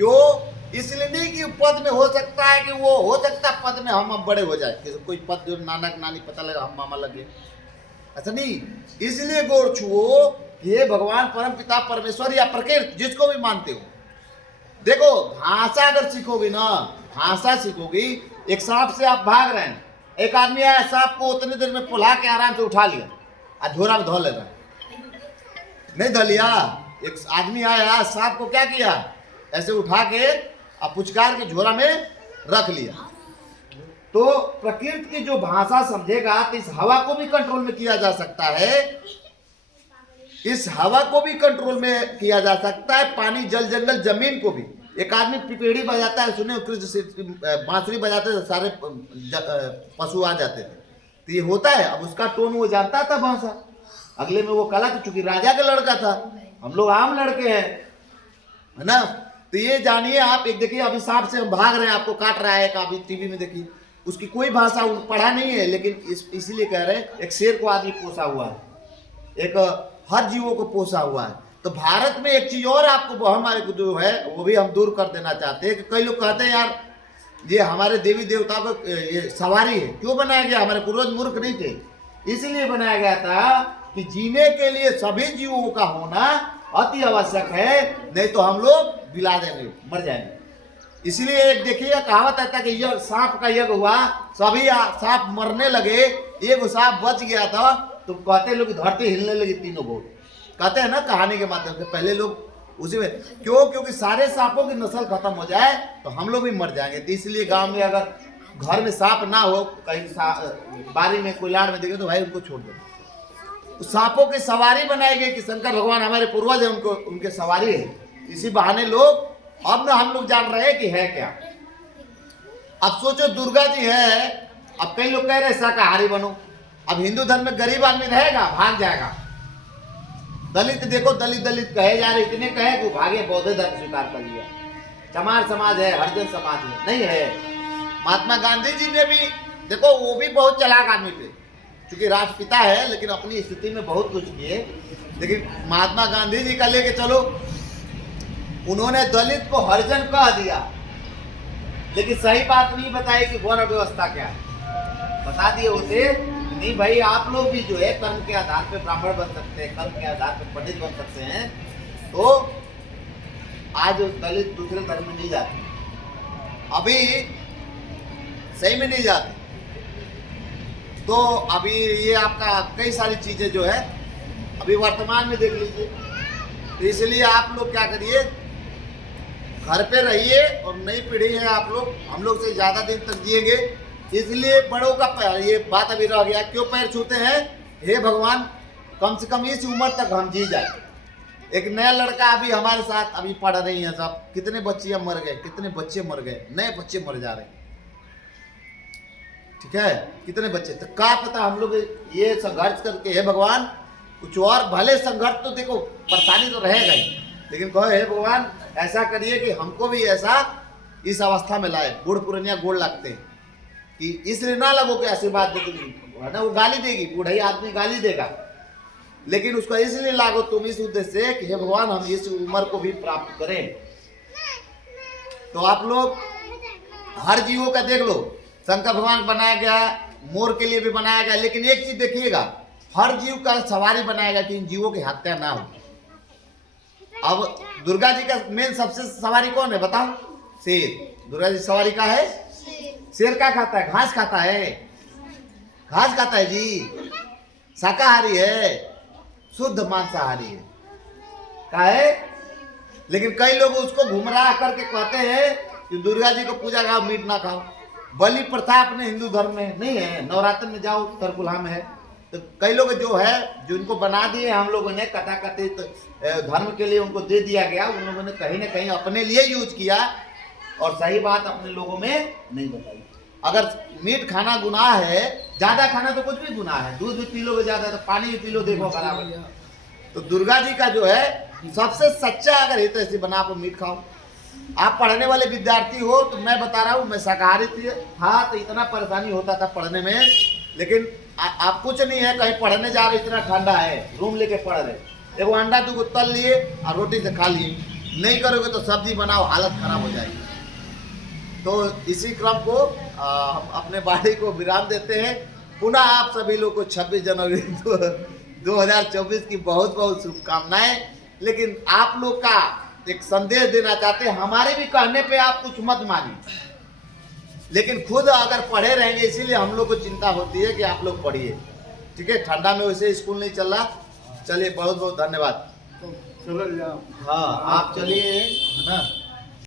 क्यों? इसलिए नहीं कि पद में हो सकता है कि वो हो सकता है पद में हम बड़े हो जाए, कि कोई पद जो नानक नानी पता लगा हम मामा लगे, ऐसा नहीं। इसलिए गोड़ छुओ कि हे भगवान परम पिता परमेश्वर या प्रकृति जिसको भी मानते हो। देखो भाषा अगर सीखोगी ना, भाषा सीखोगी। एक सांप से आप भाग रहे हैं, एक आदमी आया सांप को उतनी देर में पुला के आराम से उठा लिया और झोरा में धो ले रहा है, नहीं धो लिया। एक आदमी आया सांप को क्या किया, ऐसे उठा के और पुचकार के झोरा में रख लिया। तो प्रकृति की जो भाषा समझेगा तो इस हवा को भी कंट्रोल में किया जा सकता है, इस हवा को भी कंट्रोल में किया जा सकता है, पानी जल जंगल जमीन को भी। एक आदमी पिपेड़ी बजाता है, सुने कृष्ण बांसुरी बजाते थे, सारे पशु आ जाते थे, तो ये होता है। अब उसका टोन वो जानता था भाषा, अगले में वो कला थी, चूंकि राजा का लड़का था, हम लोग आम लड़के हैं, है ना। तो ये जानिए आप, एक देखिए अभी सांप से हम भाग रहे हैं, आपको काट रहा है, अभी टीवी में देखिए, उसकी कोई भाषा पढ़ा नहीं है, लेकिन इसीलिए कह रहे हैं एक शेर को आदमी पोसा हुआ है, एक हर जीवों को पोसा हुआ है। तो भारत में एक चीज और आपको हमारे को जो है वो भी हम दूर कर देना चाहते हैं कि कई लोग कहते हैं यार ये हमारे देवी देवताओं को ये सवारी है। क्यों बनाया गया? हमारे पूर्वज मूर्ख नहीं थे, इसलिए बनाया गया था कि जीने के लिए सभी जीवों का होना अति आवश्यक है, नहीं तो हम लोग बिला देंगे, मर जाएंगे। इसलिए एक देखिए कहावत आता है कि यह सांप का यज्ञ हुआ, सभी सांप मरने लगे, एक सांप बच गया था, तो कहते लोग धरती हिलने लगी तीनों गोल, कहते हैं ना कहानी के माध्यम से। पहले लोग उसी में क्यों? क्योंकि सारे सांपों की नस्ल खत्म हो जाए तो हम लोग भी मर जाएंगे। तो इसलिए गांव में अगर घर में सांप ना हो, कहीं बारी में कुल्हाड़ में देखे तो भाई उनको छोड़ दो। सांपों की सवारी बनाई गई कि शंकर भगवान हमारे पूर्वज है, उनको उनके सवारी है। इसी बहाने लोग अब ना हम लोग जान रहे हैं कि है क्या। अब सोचो दुर्गा जी है, अब कई लोग कह रहे शाकाहारी बनो, अब हिंदू धर्म में गरीब आदमी रहेगा, भाग जाएगा। दलित देखो, दलित कहे जा रहे, इतने कहे कि भागे बौद्ध धर्म स्वीकार कर लिया। चमार समाज है, हरिजन समाज है, नहीं है। महात्मा गांधी जी ने भी देखो, वो भी बहुत चालाक आदमी थे, क्योंकि राष्ट्रपिता है, लेकिन अपनी स्थिति में बहुत कुछ किए। लेकिन महात्मा गांधी जी का लेके चलो, उन्होंने दलित को हरिजन कह दिया, लेकिन सही बात नहीं बताई कि वर्ण व्यवस्था क्या है। बता दिए होते नहीं भाई, आप लोग भी जो है कर्म के आधार पे ब्राह्मण बन सकते हैं, कर्म के आधार पे पंडित बन सकते हैं, तो आज दलित दूसरे धर्म में नहीं जाते, अभी सही में नहीं जाते। तो अभी ये आपका कई सारी चीजें जो है अभी वर्तमान में देख लीजिए। तो इसलिए आप लोग क्या करिए, घर पे रहिए, और नई पीढ़ी है आप लोग, हम लोग से ज्यादा दिन तक जिएंगे, इसलिए बड़ों का पैर, ये बात अभी रह गया, क्यों पैर छूते हैं? हे भगवान कम से कम इस उम्र तक हम जी जाए। एक नया लड़का अभी हमारे साथ अभी पढ़ रही है सब, कितने बच्चे मर गए, कितने बच्चे मर गए, नए बच्चे मर जा रहे हैं, ठीक है, कितने बच्चे। तो क्या पता हम लोग ये संघर्ष करके, हे भगवान कुछ और, भले संघर्ष तो देखो परेशानी तो रहेगा ही, लेकिन कहो हे भगवान ऐसा करिए कि हमको भी ऐसा इस अवस्था में लाए। बूढ़ पुरनिया गोड़ लगते हैं कि इसलिए ना लगो कि आशीर्वाद देगी, है ना, वो गाली देगी, बूढ़ा आदमी गाली देगा, लेकिन उसको इसलिए लागो तुम इस उद्देश्य से कि हे भगवान हम इस उम्र को भी प्राप्त करें। तो आप लोग हर जीवों का देख लो, शंकर भगवान बनाया गया, मोर के लिए भी बनाया गया, लेकिन एक चीज देखिएगा, हर जीव का सवारी बनाएगा कि इन जीवों की हत्या ना हो। अब दुर्गा जी का मेन सबसे सवारी कौन है बताओ? शेर। दुर्गा जी सवारी का है शेर। क्या खाता है? घास खाता है, घास खाता है जी, शाकाहारी है, शुद्ध मांसाहारी है, क्या है। लेकिन कई लोग उसको गुमराह करके कहते हैं कि दुर्गा जी को पूजा खाओ, मीट ना खाओ। बलि प्रथा अपने हिंदू धर्म में नहीं है, नवरात्र में जाओ तरकुलहा में है। तो कई लोग जो है, जो इनको बना दिए हम लोगों ने कथाकथित धर्म के लिए उनको दे दिया गया, उन लोगों ने कहीं ना कहीं अपने लिए यूज किया और सही बात अपने लोगों में नहीं बताई। अगर मीट खाना गुनाह है, ज्यादा खाना तो कुछ भी गुनाह है, दूध भी पी लो ज्यादा, तो पानी भी पी लो, देखो बराबर। तो दुर्गा जी का जो है सबसे सच्चा अगर हित ऐसी बना, आप मीट खाओ। आप पढ़ने वाले विद्यार्थी हो तो मैं बता रहा हूँ, मैं शाकाहारी था तो इतना परेशानी होता था पढ़ने में, लेकिन आप कुछ नहीं है, कहीं पढ़ने जा रहे, इतना ठंडा है, रूम लेके पढ़ रहे, एगो अंडा दूगो तल लिए और रोटी से खा लिए, नहीं करोगे तो सब्जी बनाओ, हालत खराब हो जाएगी। तो इसी क्रम को हम अपने वाणी को विराम देते हैं। पुनः आप सभी लोग को 26 जनवरी 2024 की बहुत बहुत शुभकामनाएं। लेकिन आप लोग का एक संदेश देना चाहते हैं, हमारे भी कहने पे आप कुछ मत मानिए, लेकिन खुद अगर पढ़े रहेंगे, इसीलिए हम लोग को चिंता होती है कि आप लोग पढ़िए। ठीक है, ठंडा में वैसे स्कूल नहीं चल रहा। चलिए, बहुत बहुत धन्यवाद। चलो जाओ। हाँ, आप चलिए, है ना।